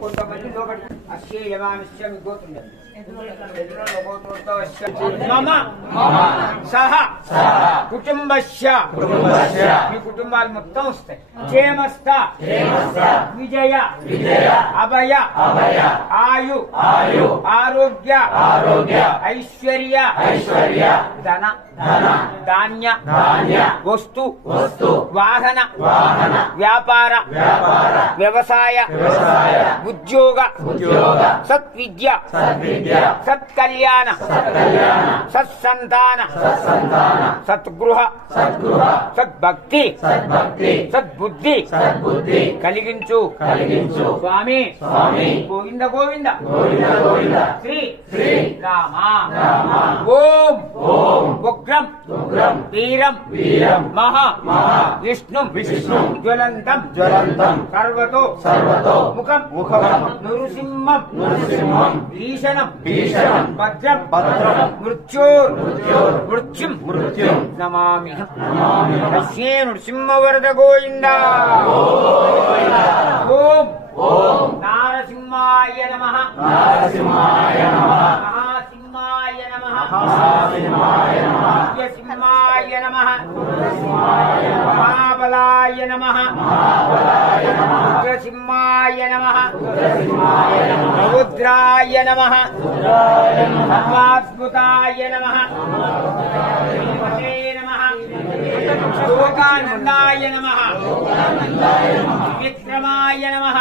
కొంతమంది లోపలి అస్య యమానిశ్య మీ గోత్రం మమ సహ కుటుంబస్య మీ కుటుంబాలు మొత్తం వస్తాయి. క్షేమస్థ విజయ అభయ ఆయు ఆరోగ్య ఐశ్వర్య ధన ధాన్య వస్తు వాహన వ్యాపార వ్యవసాయ ఉద్యోగ సత్విద్య సత్కళ్యాణ సత్సంతాన సద్గృహ సద్భక్తి సద్బుద్ధి కలిగించు స్వామి గోవింద గోవింద శ్రీ రామ. ఓం ఉగ్రం వీరం మహా విష్ణు జ్వలంతం సర్వతో ముఖం నృసింహం భీషణం భద్రం మృత్యుం నమామి. శ్రీ నృసింహవరద గోవింద. ఓం నారసింహాయ నమః మహాసింహాయ నమః సింహాయ నమః మహాబలాయ నమః రుద్రసింహాయ నమః రుద్రాయ నమః అద్భుతాయ నమః లోకానందాయ నమః విక్రమాయ నమః